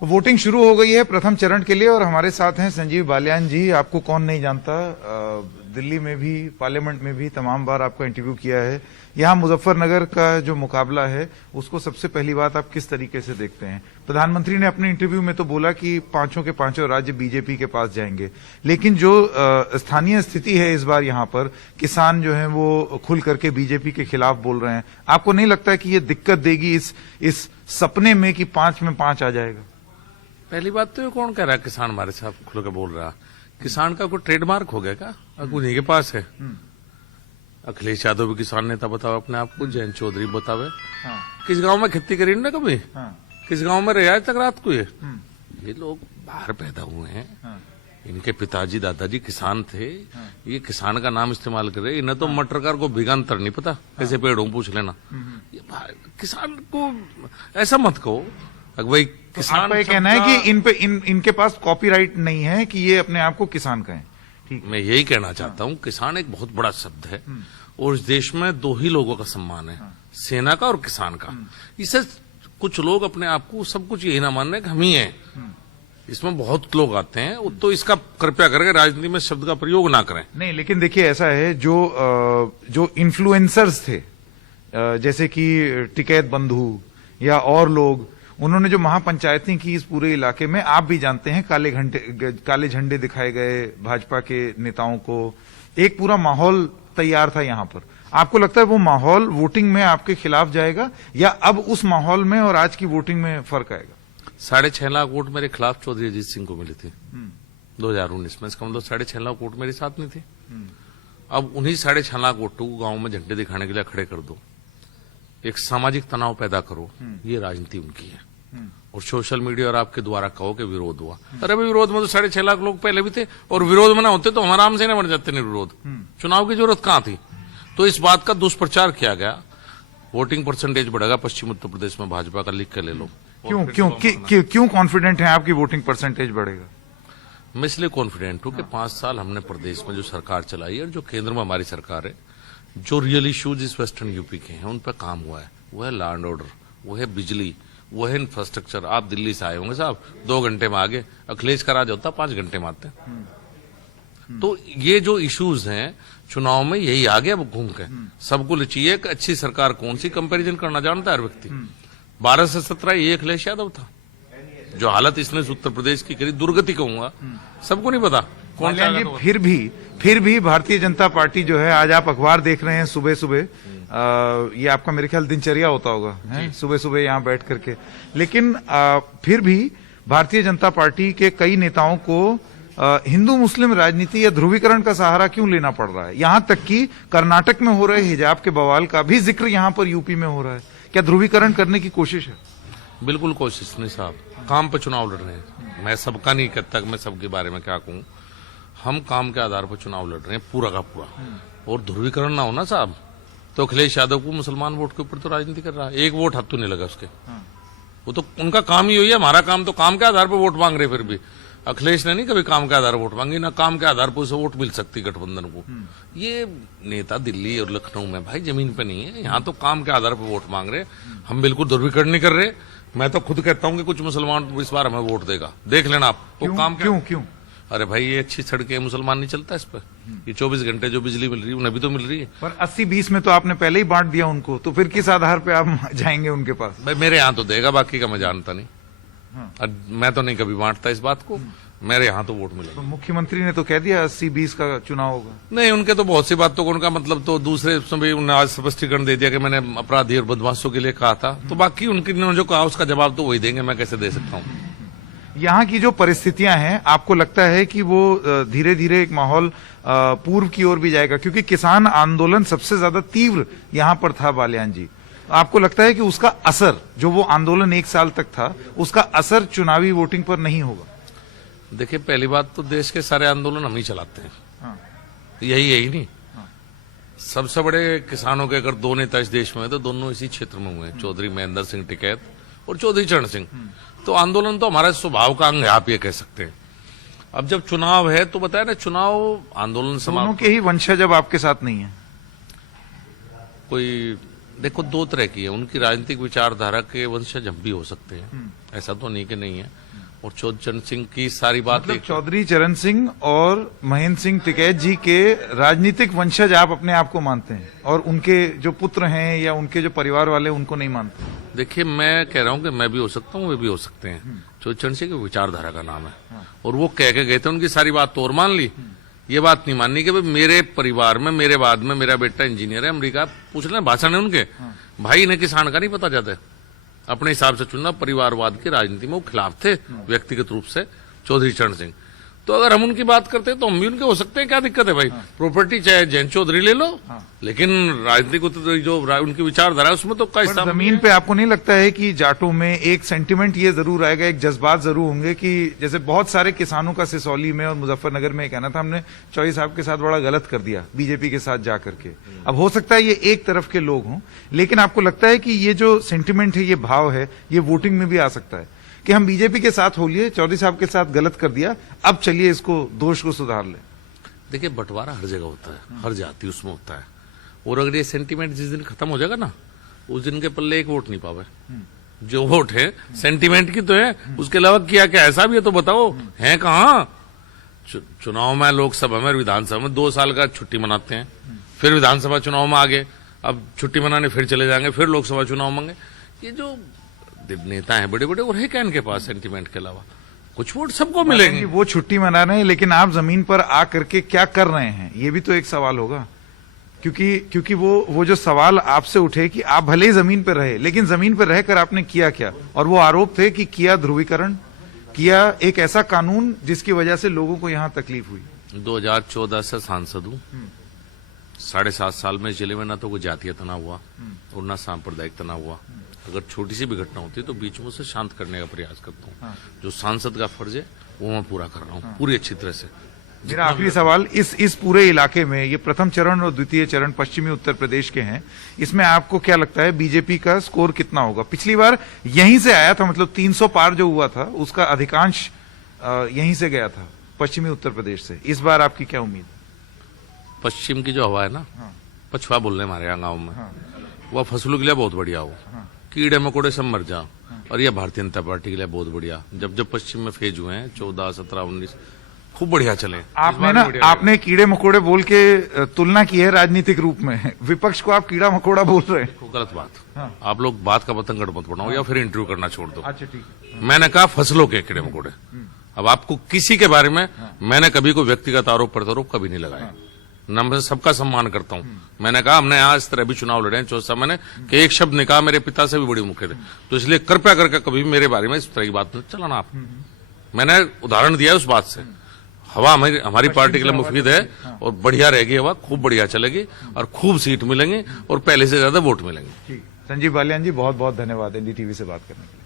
Voting शुरू हो गई है प्रथम चरण के लिए और हमारे साथ हैं संजीव बालियान जी। आपको कौन नहीं जानता, दिल्ली में भी पार्लियामेंट में भी तमाम बार आपका इंटरव्यू किया है। यहाँ मुजफ्फरनगर का जो मुकाबला है उसको सबसे पहली बात आप किस तरीके से देखते हैं? प्रधानमंत्री ने अपने इंटरव्यू में तो बोला कि पांचों के पांचों राज्य बीजेपी के पास जाएंगे, लेकिन जो स्थानीय स्थिति है इस बार यहाँ पर किसान जो है वो खुल करके बीजेपी के खिलाफ बोल रहे हैं। आपको नहीं लगता है कि ये दिक्कत देगी इस सपने में कि 5 में 5 आ जाएगा? पहली बात तो ये कौन कह रहा है किसान हमारे साथ खुल के बोल रहा? किसान का कोई ट्रेडमार्क हो गया क्या? उन्हीं के पास है। अखिलेश यादव भी किसान नेता बताओ अपने आप को, जयंत चौधरी बतावे। हाँ। किस गांव में खेती करी ना कभी? हाँ। किस गांव में रहा तक रात को? ये लोग बाहर पैदा हुए हैं। हाँ। इनके पिताजी दादाजी किसान थे। हाँ। ये किसान का नाम इस्तेमाल कर रहे। इन्हें तो मटरकार को भिगांतर नहीं पता। कैसे पेड़ हो पूछ लेना। ये किसान को ऐसा मत कहो भाई किसान। आपका कहना है कि इनके पास कॉपीराइट नहीं है कि ये अपने आप को किसान कहें? ठीक, मैं यही कहना चाहता हूँ, किसान एक बहुत बड़ा शब्द है और इस देश में दो ही लोगों का सम्मान है, सेना का और किसान का। इससे कुछ लोग अपने आप को सब कुछ यही ना मान रहे कि हम ही हैं। इसमें बहुत लोग आते हैं, तो इसका कृपया करके राजनीति में शब्द का प्रयोग ना करें। नहीं, लेकिन देखिए ऐसा है, जो इन्फ्लुएंसर्स थे जैसे कि टिकैत बंधु या और लोग, उन्होंने जो महापंचायतें की इस पूरे इलाके में, आप भी जानते हैं, काले झंडे दिखाए गए भाजपा के नेताओं को, एक पूरा माहौल तैयार था यहां पर। आपको लगता है वो माहौल वोटिंग में आपके खिलाफ जाएगा या अब उस माहौल में और आज की वोटिंग में फर्क आएगा? 6.5 लाख वोट मेरे खिलाफ चौधरी अजीत सिंह को मिले थे 2019 में। इसका मतलब 6.5 लाख वोट मेरे साथ नहीं थे। अब उन्हीं 6.5 लाख वोटों को गांव में झंडे दिखाने के लिए खड़े कर दो, एक सामाजिक तनाव पैदा करो, ये राजनीति उनकी है। और सोशल मीडिया और आपके द्वारा कहो कि विरोध हुआ। अरे भाई, विरोध में तो 6.5 लाख लोग पहले भी थे और विरोध में ना होते तो हम आराम से ना बन जाते निर्विरोध। चुनाव की जरूरत कहां थी? तो इस बात का दुष्प्रचार किया गया। वोटिंग परसेंटेज बढ़ेगा पश्चिम उत्तर प्रदेश में भाजपा का, लिख कर ले लो। क्यों कॉन्फिडेंट है आपकी वोटिंग परसेंटेज बढ़ेगा? मैं इसलिए कॉन्फिडेंट हूं कि 5 साल हमने प्रदेश में जो सरकार चलाई है और जो केंद्र में हमारी सरकार है, जो रियल इश्यूज इस वेस्टर्न यूपी के हैं उन पर काम हुआ है। वो है लॉ एंड ऑर्डर, वो है बिजली, वो है इंफ्रास्ट्रक्चर। आप दिल्ली से आए होंगे साहब, 2 घंटे में आगे। अखिलेश का राज होता 5 घंटे में आते। तो ये जो इश्यूज हैं चुनाव में, यही आगे अब घूम के सबको चाहिए कि अच्छी सरकार कौन सी, कंपैरिजन करना जानता है हर व्यक्ति। 12 से 17 ये अखिलेश यादव था। जो हालत इसने उत्तर प्रदेश की करी, दुर्गति कहूंगा, सबको नहीं पता कौन सा। फिर भी भारतीय जनता पार्टी जो है, आज आप अखबार देख रहे हैं सुबह सुबह, ये आपका मेरे ख्याल दिनचर्या होता होगा सुबह सुबह यहाँ बैठ करके, लेकिन फिर भी भारतीय जनता पार्टी के कई नेताओं को हिंदू मुस्लिम राजनीति या ध्रुवीकरण का सहारा क्यों लेना पड़ रहा है? यहां तक कि कर्नाटक में हो रहे हिजाब के बवाल का भी जिक्र यहां पर यूपी में हो रहा है। क्या ध्रुवीकरण करने की कोशिश है? बिल्कुल कोशिश नहीं साहब, काम पर चुनाव लड़ रहे हैं। मैं सबका नहीं कहता, मैं सबके बारे में क्या कहूं। हम काम के आधार पर चुनाव लड़ रहे हैं पूरा का पूरा। और ध्रुवीकरण ना हो ना साहब, तो अखिलेश यादव को मुसलमान वोट के ऊपर तो राजनीति कर रहा है। एक वोट हाथ तो नहीं लगा उसके। वो तो उनका काम ही हुई है। हमारा काम तो काम के आधार पर वोट मांग रहे। फिर भी अखिलेश ने नहीं कभी काम के आधार पर वोट मांगी, ना काम के आधार पर उसे वोट मिल सकती गठबंधन को। ये नेता दिल्ली और लखनऊ में भाई जमीन पे नहीं है, यहाँ तो काम के आधार पर वोट मांग रहे। हम बिल्कुल ध्रुवीकरण नहीं कर रहे। मैं तो खुद कहता हूँ कि कुछ मुसलमान इस बार हमें वोट देगा, देख लेना आप। वो काम क्यों? अरे भाई, ये अच्छी सड़कें, मुसलमान नहीं चलता इस पर। ये 24 घंटे जो बिजली मिल रही है उन्हें भी तो मिल रही है। पर 80-20 में तो आपने पहले ही बांट दिया उनको, तो फिर किस आधार पे आप जाएंगे उनके पास? भाई मेरे यहाँ तो देगा, बाकी का मैं जानता नहीं। मैं तो नहीं कभी बांटता इस बात को। मेरे यहाँ तो वोट मिलेगा। तो मुख्यमंत्री ने तो कह दिया 80-20 का चुनाव होगा। नहीं, उनके तो बहुत सी बातों को उनका मतलब तो दूसरे भी उन्होंने आज स्पष्टीकरण दे दिया कि मैंने अपराधी और बदमाशों के लिए कहा था। तो बाकी उनकी जो कहा उसका जवाब तो वही देंगे, मैं कैसे दे सकता हूँ। यहाँ की जो परिस्थितियां हैं, आपको लगता है कि वो धीरे धीरे एक माहौल पूर्व की ओर भी जाएगा? क्योंकि किसान आंदोलन सबसे ज्यादा तीव्र यहाँ पर था बालियान जी। आपको लगता है कि उसका असर, जो वो आंदोलन 1 साल तक था, उसका असर चुनावी वोटिंग पर नहीं होगा? देखिए, पहली बात तो देश के सारे आंदोलन हम ही चलाते हैं। यही नहीं। सबसे बड़े किसानों के अगर 2 नेता इस देश में है तो दोनों इसी क्षेत्र में हुए हैं, चौधरी महेंद्र सिंह टिकैत और चौधरी चरण सिंह। तो आंदोलन तो हमारे स्वभाव का अंग है, आप ये कह सकते हैं। अब जब चुनाव है तो बताया ना, चुनाव आंदोलन दोनों के ही वंशज अब आपके साथ नहीं है। कोई देखो दो तरह की है, उनकी राजनीतिक विचारधारा के वंशज हम भी हो सकते हैं, ऐसा तो नहीं कि नहीं है। और चौधरी चरण सिंह की सारी बात मतलब चौधरी चरण सिंह और महेंद्र सिंह टिकैत जी के राजनीतिक वंशज आप अपने आप को मानते हैं, और उनके जो पुत्र हैं या उनके जो परिवार वाले उनको नहीं मानते? देखिए मैं कह रहा हूं कि मैं भी हो सकता हूं, वे भी हो सकते हैं। चौधरी चरण सिंह की विचारधारा का नाम है, और वो कह के गए थे, उनकी सारी बात तो और मान ली। ये बात नहीं माननी कि भाई मेरे परिवार में मेरे बाद में मेरा बेटा इंजीनियर है, अमेरिका पूछ लें भाषण है उनके, भाई इन्हें किसान का नहीं पता जाता है, अपने हिसाब से चुनना। परिवारवाद की राजनीति में वो खिलाफ थे व्यक्तिगत रूप से चौधरी चरण सिंह। तो अगर हम उनकी बात करते हैं तो हम भी उनके हो सकते हैं, क्या दिक्कत है भाई? प्रॉपर्टी चाहे जैन चौधरी ले लो, लेकिन राजनीतिक जो उनकी विचारधारा है उसमें तो का हिस्सा। जमीन पे आपको नहीं लगता है कि जाटों में एक सेंटिमेंट ये जरूर आएगा, एक जज्बात जरूर होंगे कि जैसे बहुत सारे किसानों का सिसौली में और मुजफ्फरनगर में कहना था हमने चौधरी साहब के साथ बड़ा गलत कर दिया बीजेपी के साथ जाकर के। अब हो सकता है ये एक तरफ के लोग हों, लेकिन आपको लगता है कि ये जो सेंटिमेंट है, ये भाव है, ये वोटिंग में भी आ सकता है कि हम बीजेपी के साथ हो लिए, चौधरी साहब के साथ गलत कर दिया, अब चलिए इसको दोष को सुधार ले? देखिए बंटवारा हर जगह होता है, हर जाति उसमें होता है, और अगर ये सेंटीमेंट जिस दिन खत्म हो जाएगा ना, उस दिन के पल्ले एक वोट नहीं पावे। जो वोट है सेंटीमेंट की तो है, उसके अलावा किया क्या ऐसा भी है तो बताओ, है कहाँ? चुनाव में, लोकसभा में, विधानसभा में 2 साल का छुट्टी मनाते हैं, फिर विधानसभा चुनाव में आगे, अब छुट्टी मनाने फिर चले जाएंगे, फिर लोकसभा चुनाव मांगे। ये जो नेता हैं बड़े बड़े, और है क्या इनके पास सेंटीमेंट के अलावा? कुछ वोट सबको मिलेंगे। वो छुट्टी मना रहे हैं, लेकिन आप जमीन पर आ करके क्या कर रहे हैं, ये भी तो एक सवाल होगा। क्योंकि वो जो सवाल आपसे उठे कि आप भले ही जमीन पर रहे, लेकिन जमीन पर रहकर आपने किया क्या? और वो आरोप थे कि किया ध्रुवीकरण, किया एक ऐसा कानून जिसकी वजह से लोगों को यहां तकलीफ हुई। 2014 से सांसद हूं, 7.5 साल में जिले में ना तो कोई जातीय तनाव हुआ और ना सांप्रदायिक तनाव हुआ। अगर छोटी सी भी घटना होती है तो बीच में उसे शांत करने का प्रयास करता हूँ। जो सांसद का फर्ज है वो मैं पूरा कर रहा हूँ पूरी अच्छी तरह से। मेरा आखिरी सवाल, इस पूरे इलाके में ये प्रथम चरण और द्वितीय चरण पश्चिमी उत्तर प्रदेश के हैं, इसमें आपको क्या लगता है बीजेपी का स्कोर कितना होगा? पिछली बार यहीं से आया था, मतलब 300 पार जो हुआ था उसका अधिकांश यहीं से गया था, पश्चिमी उत्तर प्रदेश से। इस बार आपकी क्या उम्मीद? पश्चिम की जो हवा है ना, पछुआ बोलने हमारे यहाँ गाँव में, वह फसलों के लिए बहुत बढ़िया हो, कीड़े मकोड़े सब मर जाओ, और यह भारतीय जनता पार्टी के लिए बहुत बढ़िया। जब पश्चिम में फेज हुए हैं 14, 17, 19 खूब बढ़िया चले। आपने कीड़े मकोड़े बोल के तुलना की है राजनीतिक रूप में, विपक्ष को आप कीड़ा मकोड़ा बोल रहे हैं, गलत बात। आप लोग बात का पतंगड़ मत बनाओ या फिर इंटरव्यू करना छोड़ दो। अच्छा ठीक है। मैंने कहा फसलों के कीड़े मकोड़े। अब आपको किसी के बारे में मैंने कभी कोई व्यक्तिगत आरोप प्रत्यारोप कभी नहीं लगाया, न मैं सबका सम्मान करता हूं। मैंने कहा हमने आज इस तरह भी चुनाव लड़े हैं 14 मैंने कि एक शब्द ने कहा मेरे पिता से भी बड़ी मुख्य थे, तो इसलिए कृपया करके कभी भी मेरे बारे में इस तरह की बात नहीं चलाना आप। मैंने उदाहरण दिया उस बात से। हवा हमारी पार्टी के लिए मुफीद है और बढ़िया रहेगी, हवा खूब बढ़िया चलेगी और खूब सीट मिलेंगी और पहले से ज्यादा वोट मिलेंगे। संजीव बालियान जी, बहुत बहुत धन्यवाद एनडीटीवी से बात करने के लिए।